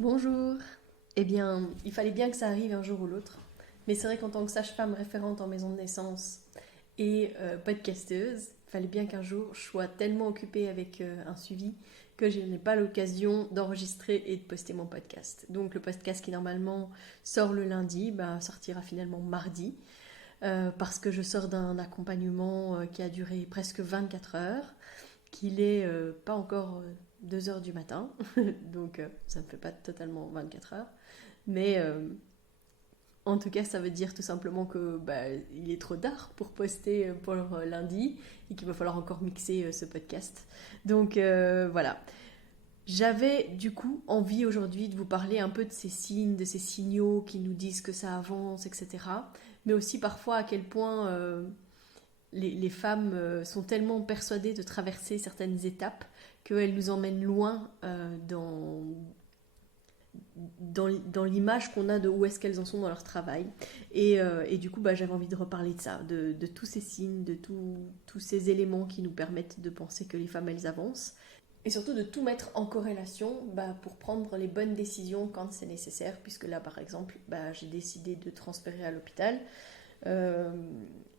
Bonjour. Eh bien, il fallait bien que ça arrive un jour ou l'autre. Mais c'est vrai qu'en tant que sage-femme référente en maison de naissance et podcasteuse, il fallait bien qu'un jour je sois tellement occupée avec un suivi que je n'ai pas l'occasion d'enregistrer et de poster mon podcast. Donc le podcast qui normalement sort le lundi, sortira finalement mardi parce que je sors d'un accompagnement qui a duré presque 24 heures, qu'il est pas encore 2 heures du matin, donc ça ne fait pas totalement 24 heures. Mais en tout cas, ça veut dire tout simplement que il est trop tard pour poster pour lundi et qu'il va falloir encore mixer ce podcast. Donc voilà. J'avais du coup envie aujourd'hui de vous parler un peu de ces signes, de ces signaux qui nous disent que ça avance, etc. Mais aussi parfois à quel point les femmes sont tellement persuadées de traverser certaines étapes qu'elles nous emmènent loin dans l'image qu'on a de où est-ce qu'elles en sont dans leur travail. Et du coup, j'avais envie de reparler de ça, de tous ces signes, de tous ces éléments qui nous permettent de penser que les femmes, elles avancent. Et surtout de tout mettre en corrélation pour prendre les bonnes décisions quand c'est nécessaire, puisque là, par exemple, j'ai décidé de transférer à l'hôpital.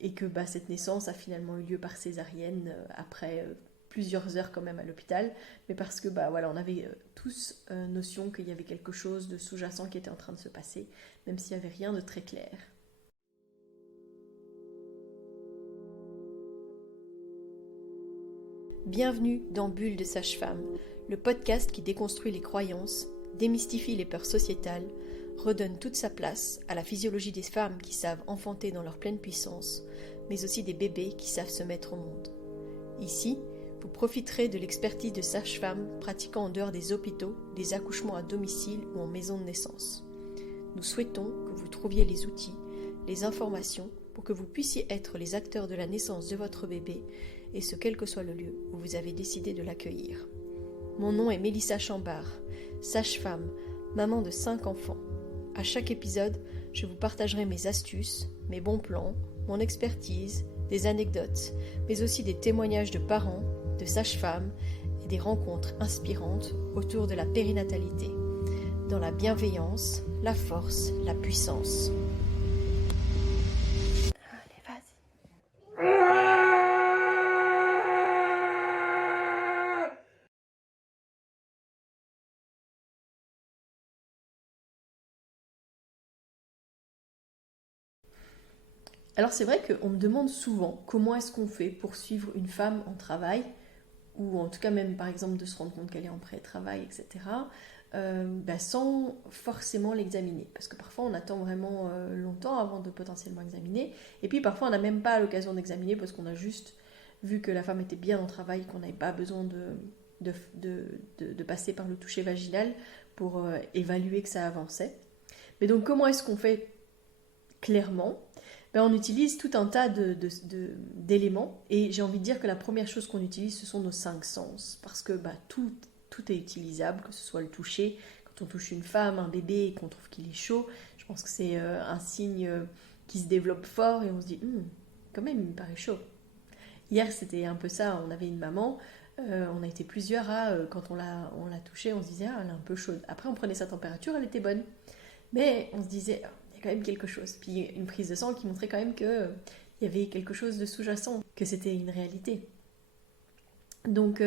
Et que cette naissance a finalement eu lieu par césarienne après plusieurs heures quand même à l'hôpital, mais parce que voilà, on avait tous notion qu'il y avait quelque chose de sous-jacent qui était en train de se passer, même s'il n'y avait rien de très clair. Bienvenue dans Bulle de Sage-Femme, le podcast qui déconstruit les croyances, démystifie les peurs sociétales, redonne toute sa place à la physiologie des femmes qui savent enfanter dans leur pleine puissance, mais aussi des bébés qui savent se mettre au monde. Ici, vous profiterez de l'expertise de sages-femmes pratiquant en dehors des hôpitaux, des accouchements à domicile ou en maison de naissance. Nous souhaitons que vous trouviez les outils, les informations pour que vous puissiez être les acteurs de la naissance de votre bébé, et ce quel que soit le lieu où vous avez décidé de l'accueillir. Mon nom est Mélissa Chambard, sage-femme, maman de 5 enfants. À chaque épisode, je vous partagerai mes astuces, mes bons plans, mon expertise, des anecdotes, mais aussi des témoignages de parents, de sages-femmes et des rencontres inspirantes autour de la périnatalité, dans la bienveillance, la force, la puissance. Allez, vas-y. Alors c'est vrai qu'on me demande souvent comment est-ce qu'on fait pour suivre une femme en travail, ou en tout cas même par exemple de se rendre compte qu'elle est en pré-travail, etc., sans forcément l'examiner. Parce que parfois on attend vraiment longtemps avant de potentiellement examiner, et puis parfois on n'a même pas l'occasion d'examiner parce qu'on a juste vu que la femme était bien en travail, qu'on n'avait pas besoin de passer par le toucher vaginal pour évaluer que ça avançait. Mais donc comment est-ce qu'on fait clairement? On utilise tout un tas d'éléments, et j'ai envie de dire que la première chose qu'on utilise, ce sont nos 5 sens, parce que tout est utilisable, que ce soit le toucher, quand on touche une femme, un bébé, et qu'on trouve qu'il est chaud, je pense que c'est un signe qui se développe fort, et on se dit, quand même, il me paraît chaud. Hier, c'était un peu ça, on avait une maman, on a été plusieurs quand on l'a touchée, on se disait, elle est un peu chaude. Après, on prenait sa température, elle était bonne. Mais on se disait, il y a quand même quelque chose. Puis une prise de sang qui montrait quand même qu'il y avait quelque chose de sous-jacent, que c'était une réalité. Donc,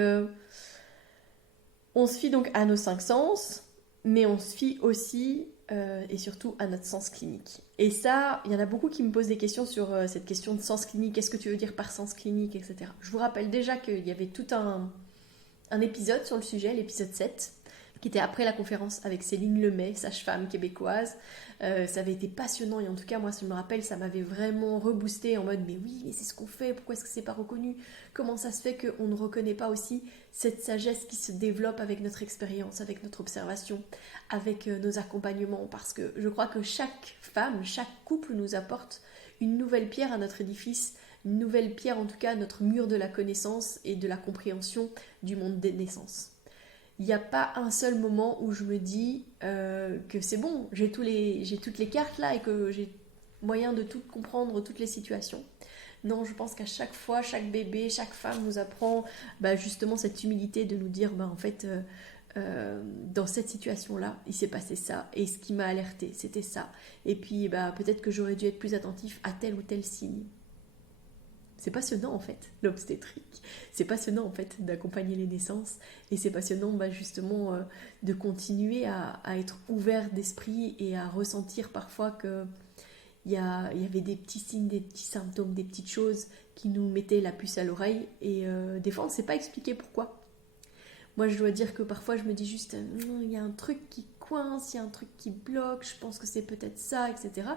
on se fie donc à nos 5 sens, mais on se fie aussi et surtout à notre sens clinique. Et ça, il y en a beaucoup qui me posent des questions sur cette question de sens clinique. Qu'est-ce que tu veux dire par sens clinique, etc. Je vous rappelle déjà qu'il y avait tout un épisode sur le sujet, l'épisode 7, qui était après la conférence avec Céline Lemay, sage-femme québécoise. Ça avait été passionnant, et en tout cas moi je me rappelle, ça m'avait vraiment reboosté en mode mais oui, mais c'est ce qu'on fait, pourquoi est-ce que c'est pas reconnu, comment ça se fait qu'on ne reconnaît pas aussi cette sagesse qui se développe avec notre expérience, avec notre observation, avec nos accompagnements, parce que je crois que chaque femme, chaque couple nous apporte une nouvelle pierre à notre édifice, une nouvelle pierre en tout cas à notre mur de la connaissance et de la compréhension du monde des naissances. Il n'y a pas un seul moment où je me dis que c'est bon, j'ai toutes les cartes là et que j'ai moyen de tout comprendre, toutes les situations. Non, je pense qu'à chaque fois, chaque bébé, chaque femme nous apprend justement cette humilité de nous dire en fait dans cette situation-là, il s'est passé ça, et ce qui m'a alerté, c'était ça. Et puis, peut-être que j'aurais dû être plus attentif à tel ou tel signe. C'est passionnant en fait, l'obstétrique. C'est passionnant en fait d'accompagner les naissances. Et c'est passionnant justement de continuer à être ouvert d'esprit et à ressentir parfois que il y avait des petits signes, des petits symptômes, des petites choses qui nous mettaient la puce à l'oreille. Et des fois, on ne sait pas expliquer pourquoi. Moi, je dois dire que parfois, je me dis juste, il y a un truc qui coince, il y a un truc qui bloque, je pense que c'est peut-être ça, etc.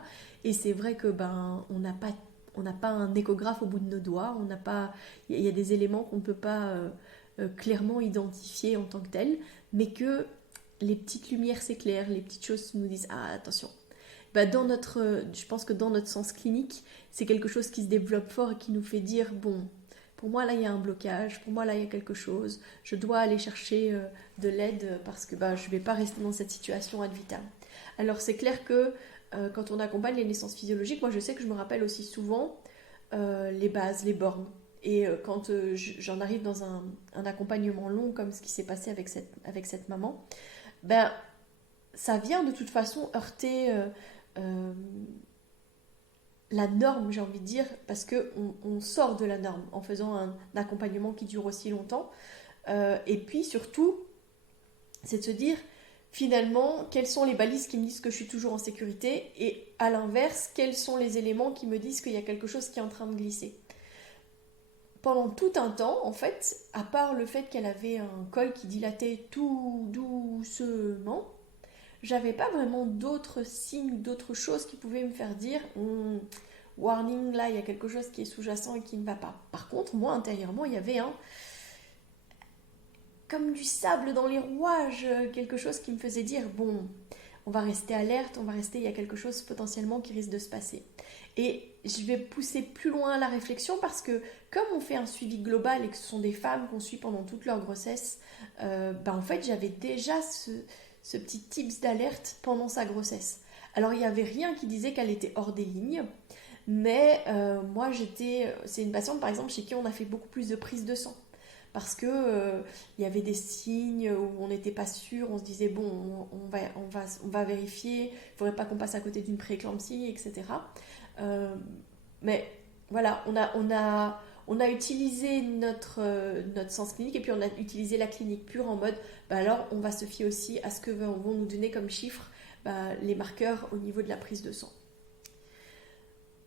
Et c'est vrai que on n'a pas un échographe au bout de nos doigts, il y a des éléments qu'on ne peut pas clairement identifier en tant que tels, mais que les petites lumières s'éclairent, les petites choses nous disent, ah attention. Je pense que dans notre sens clinique, c'est quelque chose qui se développe fort et qui nous fait dire, bon, pour moi là il y a un blocage, pour moi là il y a quelque chose, je dois aller chercher de l'aide parce que je ne vais pas rester dans cette situation ad vitam. Alors c'est clair que quand on accompagne les naissances physiologiques, moi je sais que je me rappelle aussi souvent les bases, les bornes. Et quand j'en arrive dans un accompagnement long comme ce qui s'est passé avec cette maman, ça vient de toute façon heurter la norme, j'ai envie de dire, parce qu'on sort de la norme en faisant un accompagnement qui dure aussi longtemps. Et puis surtout, c'est de se dire, finalement, quelles sont les balises qui me disent que je suis toujours en sécurité et à l'inverse, quels sont les éléments qui me disent qu'il y a quelque chose qui est en train de glisser. Pendant tout un temps, en fait, à part le fait qu'elle avait un col qui dilatait tout doucement, j'avais pas vraiment d'autres signes, d'autres choses qui pouvaient me faire dire warning, là, il y a quelque chose qui est sous-jacent et qui ne va pas. Par contre, moi, intérieurement, il y avait comme du sable dans les rouages, quelque chose qui me faisait dire, bon, on va rester alerte, il y a quelque chose potentiellement qui risque de se passer. Et je vais pousser plus loin la réflexion parce que comme on fait un suivi global et que ce sont des femmes qu'on suit pendant toute leur grossesse, en fait j'avais déjà ce petit tips d'alerte pendant sa grossesse. Alors il n'y avait rien qui disait qu'elle était hors des lignes, mais moi c'est une patiente par exemple chez qui on a fait beaucoup plus de prises de sang. Parce que il y avait des signes où on n'était pas sûr, on se disait bon, on va vérifier, il ne faudrait pas qu'on passe à côté d'une prééclampsie, etc. Mais voilà, on a utilisé notre sens clinique et puis on a utilisé la clinique pure en mode, alors on va se fier aussi à ce que vont nous donner comme chiffres les marqueurs au niveau de la prise de sang.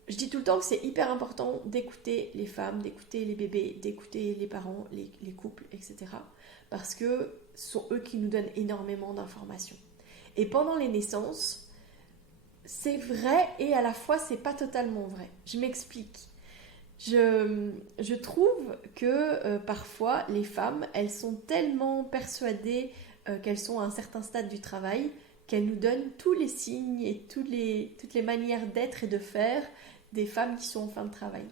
Je dis tout le temps que c'est hyper important d'écouter les femmes, d'écouter les bébés, d'écouter les parents, les couples, etc. Parce que ce sont eux qui nous donnent énormément d'informations. Et pendant les naissances, c'est vrai et à la fois c'est pas totalement vrai. Je m'explique. Je trouve que parfois les femmes, elles sont tellement persuadées qu'elles sont à un certain stade du travail qu'elles nous donnent tous les signes et toutes les manières d'être et de faire des femmes qui sont en fin de travail.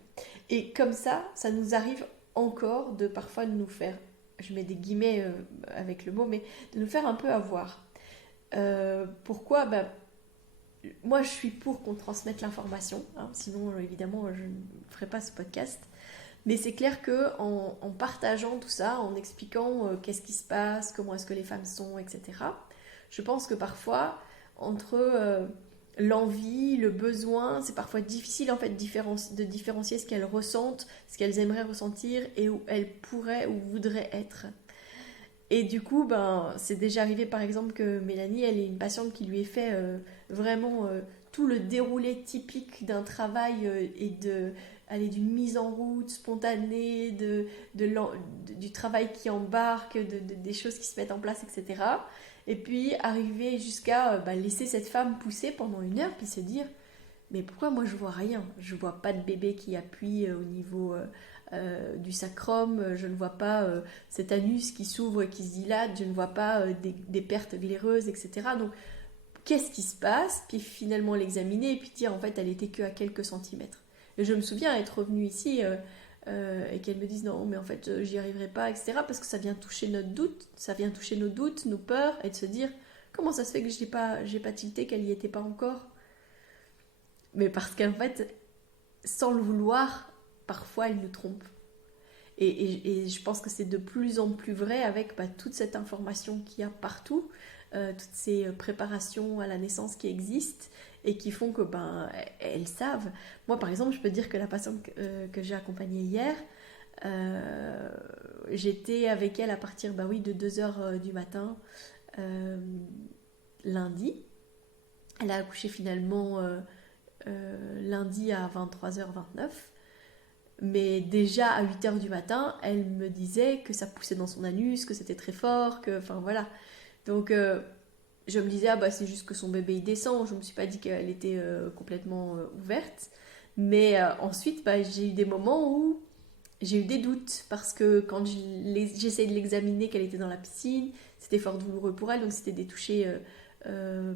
Et comme ça nous arrive encore de parfois de nous faire, je mets des guillemets avec le mot, mais de nous faire un peu avoir. Pourquoi ? Moi, je suis pour qu'on transmette l'information, sinon, évidemment, je ne ferai pas ce podcast. Mais c'est clair qu'en partageant tout ça, en expliquant qu'est-ce qui se passe, comment est-ce que les femmes sont, etc., je pense que parfois, entre l'envie, le besoin, c'est parfois difficile en fait de différencier ce qu'elles ressentent, ce qu'elles aimeraient ressentir et où elles pourraient ou voudraient être. Et du coup, c'est déjà arrivé par exemple que Mélanie, elle est une patiente qui lui ait fait vraiment tout le déroulé typique d'un travail et d'une mise en route spontanée, du travail qui embarque, des choses qui se mettent en place, etc. Et puis arriver jusqu'à laisser cette femme pousser pendant 1 heure, puis se dire mais pourquoi moi je vois rien ? Je vois pas de bébé qui appuie au niveau du sacrum, je ne vois pas cet anus qui s'ouvre et qui se dilate, je ne vois pas des pertes glaireuses, etc. Donc qu'est-ce qui se passe ? Puis finalement l'examiner et puis dire en fait elle était que à quelques centimètres. Et je me souviens être revenue ici et qu'elle me dise non mais en fait j'y arriverai pas, etc. Parce que ça vient toucher notre doute, ça vient toucher nos doutes, nos peurs et de se dire comment ça se fait que j'ai pas tilté, qu'elle y était pas encore. Mais parce qu'en fait, sans le vouloir, parfois elle nous trompe. Et je pense que c'est de plus en plus vrai avec toute cette information qu'il y a partout, toutes ces préparations à la naissance qui existent et qui font que elles savent. Moi, par exemple, je peux dire que la patiente que j'ai accompagnée hier, j'étais avec elle à partir de 2h du matin lundi. Elle a accouché finalement lundi à 23h29. Mais déjà à 8h du matin, elle me disait que ça poussait dans son anus, que c'était très fort, que... Enfin voilà. Donc je me disais, c'est juste que son bébé il descend. Je me suis pas dit qu'elle était complètement ouverte. Mais ensuite, j'ai eu des moments où j'ai eu des doutes. Parce que quand j'essayais de l'examiner, qu'elle était dans la piscine, c'était fort douloureux pour elle. Donc c'était des touchés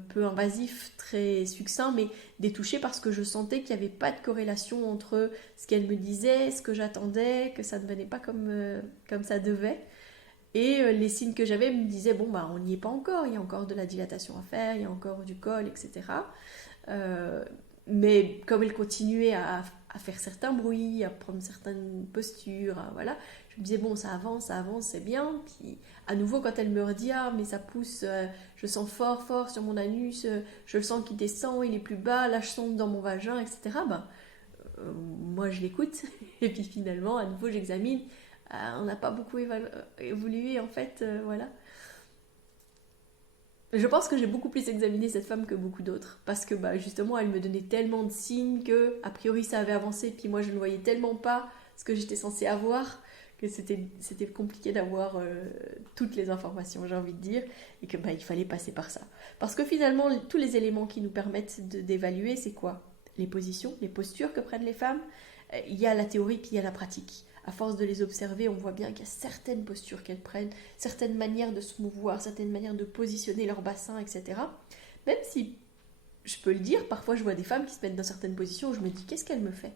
peu invasifs, très succincts, mais des touchés parce que je sentais qu'il n'y avait pas de corrélation entre ce qu'elle me disait, ce que j'attendais, que ça ne venait pas comme ça devait. Et les signes que j'avais me disaient, on n'y est pas encore, il y a encore de la dilatation à faire, il y a encore du col, etc. Mais comme elle continuait à faire certains bruits, à prendre certaines postures, voilà, je me disais, ça avance, c'est bien. Puis à nouveau, quand elle me redit, mais ça pousse, je sens fort, fort sur mon anus, je le sens qu'il descend, il est plus bas, là je sens dans mon vagin, etc. Moi je l'écoute, et puis finalement, à nouveau, j'examine. On n'a pas beaucoup évolué en fait, voilà. Je pense que j'ai beaucoup plus examiné cette femme que beaucoup d'autres, parce que justement elle me donnait tellement de signes que a priori ça avait avancé, puis moi je ne voyais tellement pas ce que j'étais censée avoir que c'était compliqué d'avoir toutes les informations, j'ai envie de dire, et que il fallait passer par ça. Parce que finalement tous les éléments qui nous permettent d'évaluer, c'est quoi? Les positions, les postures que prennent les femmes. Il y a la théorie puis il y a la pratique. À force de les observer, on voit bien qu'il y a certaines postures qu'elles prennent, certaines manières de se mouvoir, certaines manières de positionner leur bassin, etc. Même si, je peux le dire, parfois je vois des femmes qui se mettent dans certaines positions où je me dis, qu'est-ce qu'elle me fait?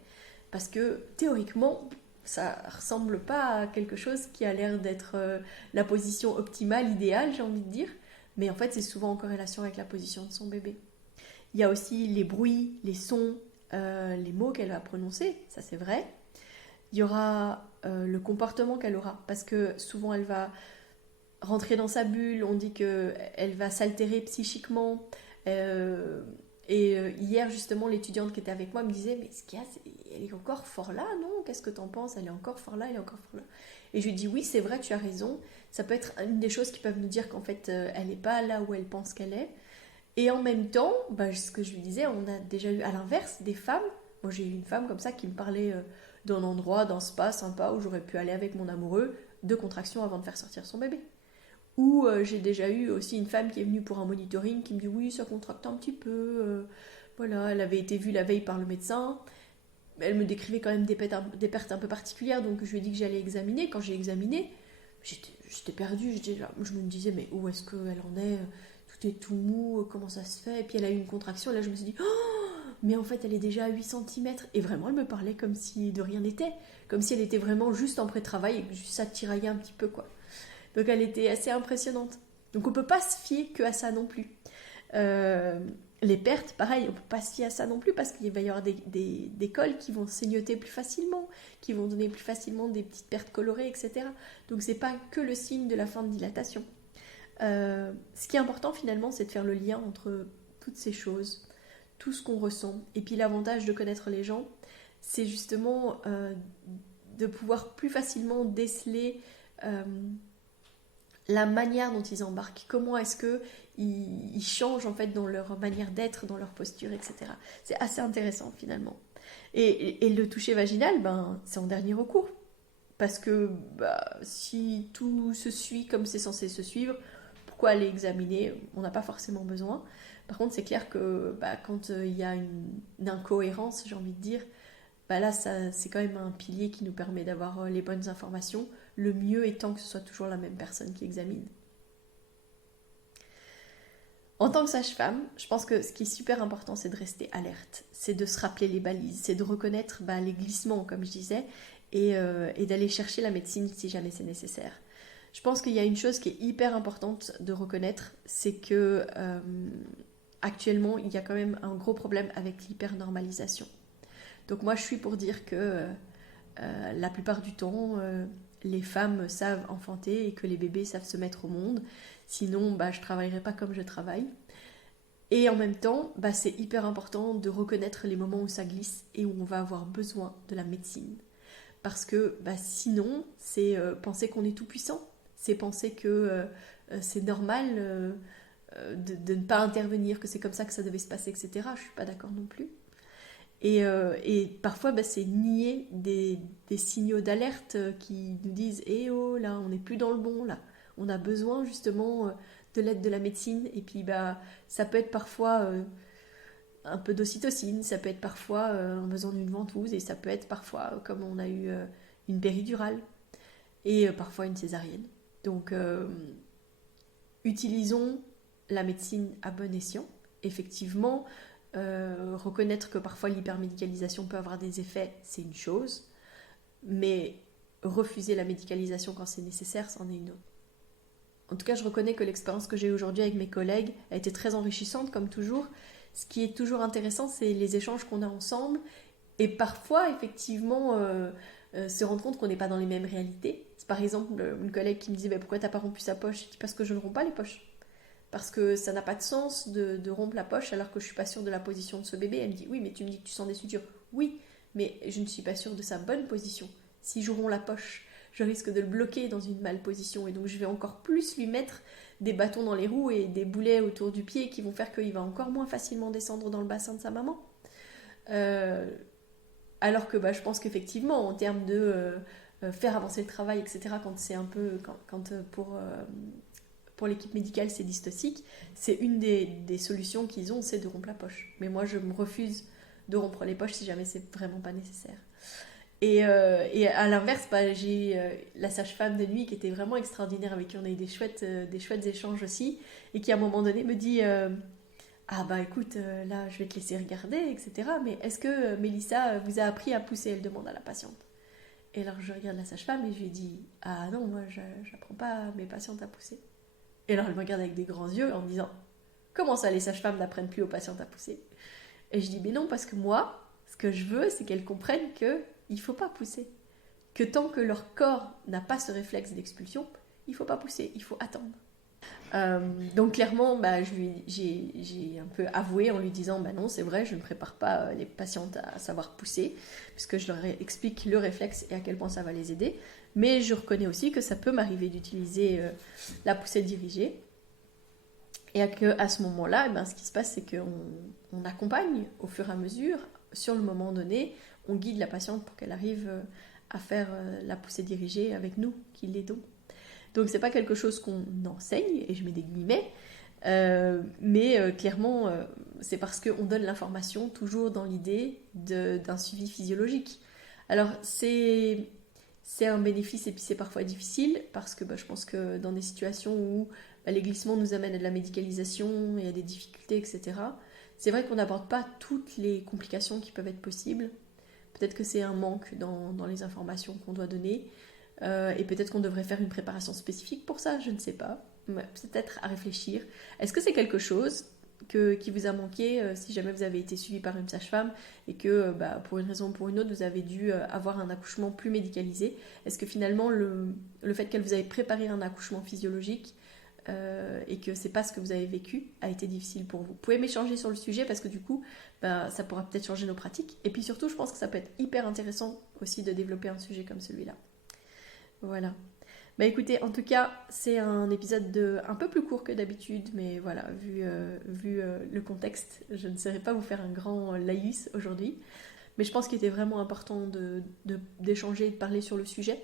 Parce que théoriquement, ça ressemble pas à quelque chose qui a l'air d'être la position optimale, idéale, j'ai envie de dire. Mais en fait, c'est souvent en corrélation avec la position de son bébé. Il y a aussi les bruits, les sons, les mots qu'elle va prononcer, ça c'est vrai. Il y aura le comportement qu'elle aura, parce que souvent elle va rentrer dans sa bulle, on dit qu'elle va s'altérer psychiquement. Hier justement, l'étudiante qui était avec moi me disait, mais ce qu'il y a, elle est encore fort là, non? Qu'est-ce que t'en penses? Elle est encore fort là, elle est encore fort là. Et je lui dis, oui, c'est vrai, tu as raison. Ça peut être une des choses qui peuvent nous dire qu'en fait, elle n'est pas là où elle pense qu'elle est. Et en même temps, ce que je lui disais, on a déjà eu à l'inverse des femmes. Moi, j'ai eu une femme comme ça qui me parlait d'un endroit, d'un spa sympa où j'aurais pu aller avec mon amoureux, de contraction avant de faire sortir son bébé. Ou j'ai déjà eu aussi une femme qui est venue pour un monitoring qui me dit oui, ça contracte un petit peu. Voilà, elle avait été vue la veille par le médecin. Elle me décrivait quand même des pertes un peu particulières, donc je lui ai dit que j'allais examiner. Quand j'ai examiné, j'étais perdue. Je me disais, mais où est-ce qu'elle en est? Tout est tout mou, comment ça se fait? Et puis elle a eu une contraction, et là je me suis dit, oh, mais en fait elle est déjà à 8 cm. Et vraiment elle me parlait comme si de rien n'était, comme si elle était vraiment juste en pré-travail et que ça tiraillait un petit peu, quoi. Donc elle était assez impressionnante. Donc on peut pas se fier que à ça non plus. Les pertes, pareil, on peut pas se fier à ça non plus parce qu'il va y avoir des cols qui vont saignoter plus facilement, qui vont donner plus facilement des petites pertes colorées, etc. Donc c'est pas que le signe de la fin de dilatation. Ce qui est important finalement, c'est de faire le lien entre toutes ces choses, tout ce qu'on ressent. Et puis l'avantage de connaître les gens, c'est justement de pouvoir plus facilement déceler la manière dont ils embarquent, comment est-ce qu'ils changent en fait dans leur manière d'être, dans leur posture, etc. C'est assez intéressant finalement. Et le toucher vaginal, c'est en dernier recours. Parce que si tout se suit comme c'est censé se suivre, pourquoi aller examiner? On n'a pas forcément besoin. Par contre, c'est clair que quand il y a une incohérence, j'ai envie de dire, là, c'est quand même un pilier qui nous permet d'avoir les bonnes informations, le mieux étant que ce soit toujours la même personne qui examine. En tant que sage-femme, je pense que ce qui est super important, c'est de rester alerte, c'est de se rappeler les balises, c'est de reconnaître les glissements, comme je disais, et d'aller chercher la médecine si jamais c'est nécessaire. Je pense qu'il y a une chose qui est hyper importante de reconnaître, c'est que actuellement, il y a quand même un gros problème avec l'hypernormalisation. Donc moi, je suis pour dire que la plupart du temps, les femmes savent enfanter et que les bébés savent se mettre au monde. Sinon, je ne travaillerai pas comme je travaille. Et en même temps, c'est hyper important de reconnaître les moments où ça glisse et où on va avoir besoin de la médecine. Parce que sinon, c'est penser qu'on est tout puissant. C'est penser que c'est normal de ne pas intervenir, que c'est comme ça que ça devait se passer, etc. Je ne suis pas d'accord non plus. Et parfois, c'est nier des signaux d'alerte qui nous disent « Eh oh, là, on n'est plus dans le bon, là. On a besoin justement de l'aide de la médecine. » Et puis, ça peut être parfois un peu d'ocytocine, ça peut être parfois un besoin d'une ventouse, et ça peut être parfois, comme on a eu une péridurale, et parfois une césarienne. Donc, utilisons la médecine à bon escient. Effectivement, reconnaître que parfois l'hypermédicalisation peut avoir des effets, c'est une chose, mais refuser la médicalisation quand c'est nécessaire, c'en est une autre. En tout cas, je reconnais que l'expérience que j'ai aujourd'hui avec mes collègues a été très enrichissante, comme toujours. Ce qui est toujours intéressant, c'est les échanges qu'on a ensemble, et parfois, effectivement, se rendre compte qu'on n'est pas dans les mêmes réalités. C'est par exemple une collègue qui me disait pourquoi t'as pas rompu sa poche? Je dis parce que je ne romps pas les poches. Parce que ça n'a pas de sens de rompre la poche alors que je suis pas sûre de la position de ce bébé. Elle me dit oui, mais tu me dis que tu sens des sutures. Oui, mais je ne suis pas sûre de sa bonne position. Si je romps la poche, je risque de le bloquer dans une malposition, et donc je vais encore plus lui mettre des bâtons dans les roues et des boulets autour du pied qui vont faire qu'il va encore moins facilement descendre dans le bassin de sa maman. Alors que je pense qu'effectivement, en termes de faire avancer le travail, etc., quand c'est un peu... Quand pour l'équipe médicale, c'est dystocique, c'est une des solutions qu'ils ont, c'est de rompre la poche. Mais moi, je me refuse de rompre les poches si jamais c'est vraiment pas nécessaire. Et à l'inverse, j'ai la sage-femme de nuit qui était vraiment extraordinaire, avec qui on a eu des chouettes échanges aussi, et qui à un moment donné me dit écoute, là je vais te laisser regarder, etc. Mais est-ce que Mélissa vous a appris à pousser? Elle demande à la patiente. Et alors je regarde la sage-femme et je lui dis ah non, moi j'apprends pas à mes patientes à pousser. Et alors elle me regarde avec des grands yeux en me disant comment ça les sages-femmes n'apprennent plus aux patientes à pousser? Et je dis mais non, parce que moi ce que je veux c'est qu'elles comprennent que il faut pas pousser, que tant que leur corps n'a pas ce réflexe d'expulsion, il faut pas pousser, il faut attendre. Donc clairement, j'ai un peu avoué en lui disant non, c'est vrai, je ne prépare pas les patientes à savoir pousser, puisque je leur explique le réflexe et à quel point ça va les aider, mais je reconnais aussi que ça peut m'arriver d'utiliser la poussée dirigée, et à ce moment-là, ce qui se passe, c'est qu'on accompagne au fur et à mesure, sur le moment donné, on guide la patiente pour qu'elle arrive à faire la poussée dirigée avec nous, qui l'aidons. Donc c'est pas quelque chose qu'on enseigne, et je mets des guillemets, mais clairement c'est parce qu'on donne l'information toujours dans l'idée d'un suivi physiologique. Alors c'est un bénéfice, et puis c'est parfois difficile, parce que je pense que dans des situations où les glissements nous amènent à de la médicalisation et à des difficultés, etc., c'est vrai qu'on n'aborde pas toutes les complications qui peuvent être possibles. Peut-être que c'est un manque dans les informations qu'on doit donner, et peut-être qu'on devrait faire une préparation spécifique pour ça, je ne sais pas. Peut-être à réfléchir. Est-ce que c'est quelque chose qui vous a manqué si jamais vous avez été suivi par une sage-femme et que pour une raison ou pour une autre vous avez dû avoir un accouchement plus médicalisé? Est-ce que finalement le fait qu'elle vous ait préparé un accouchement physiologique et que c'est pas ce que vous avez vécu a été difficile pour vous? Vous pouvez m'échanger sur le sujet, parce que du coup ça pourra peut-être changer nos pratiques, et puis surtout je pense que ça peut être hyper intéressant aussi de développer un sujet comme celui-là. Voilà. Écoutez, en tout cas, c'est un épisode un peu plus court que d'habitude, mais voilà, vu le contexte, je ne saurais pas vous faire un grand laïus aujourd'hui. Mais je pense qu'il était vraiment important d'échanger et de parler sur le sujet.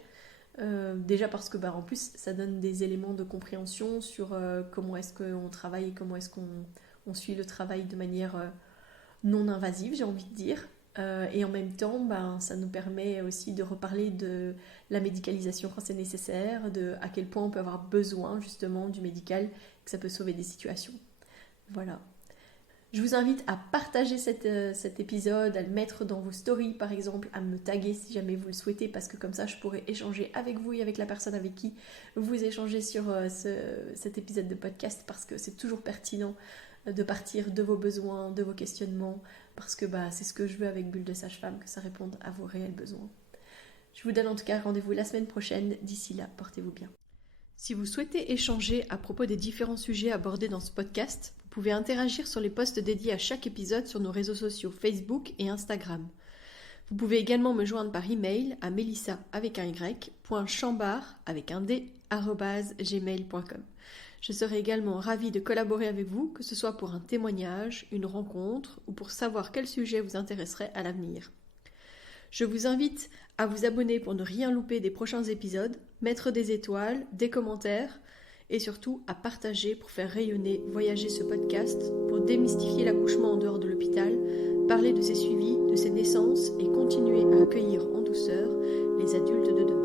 Déjà parce que en plus, ça donne des éléments de compréhension sur comment est-ce qu'on travaille et comment est-ce qu'on suit le travail de manière non invasive, j'ai envie de dire. Et en même temps, ça nous permet aussi de reparler de la médicalisation quand c'est nécessaire, de à quel point on peut avoir besoin justement du médical, que ça peut sauver des situations. Voilà. Je vous invite à partager cet épisode, à le mettre dans vos stories par exemple, à me taguer si jamais vous le souhaitez, parce que comme ça je pourrai échanger avec vous et avec la personne avec qui vous échangez sur cet épisode de podcast, parce que c'est toujours pertinent de partir de vos besoins, de vos questionnements, parce que c'est ce que je veux avec Bulle de Sage-Femme, que ça réponde à vos réels besoins. Je vous donne en tout cas rendez-vous la semaine prochaine. D'ici là, portez-vous bien. Si vous souhaitez échanger à propos des différents sujets abordés dans ce podcast, vous pouvez interagir sur les posts dédiés à chaque épisode sur nos réseaux sociaux Facebook et Instagram. Vous pouvez également me joindre par email à melissa avec un y, .chambard avec un d, @gmail.com. Je serai également ravie de collaborer avec vous, que ce soit pour un témoignage, une rencontre ou pour savoir quel sujet vous intéresserait à l'avenir. Je vous invite à vous abonner pour ne rien louper des prochains épisodes, mettre des étoiles, des commentaires et surtout à partager pour faire rayonner, voyager ce podcast, pour démystifier l'accouchement en dehors de l'hôpital, parler de ses suivis, de ses naissances et continuer à accueillir en douceur les adultes de demain.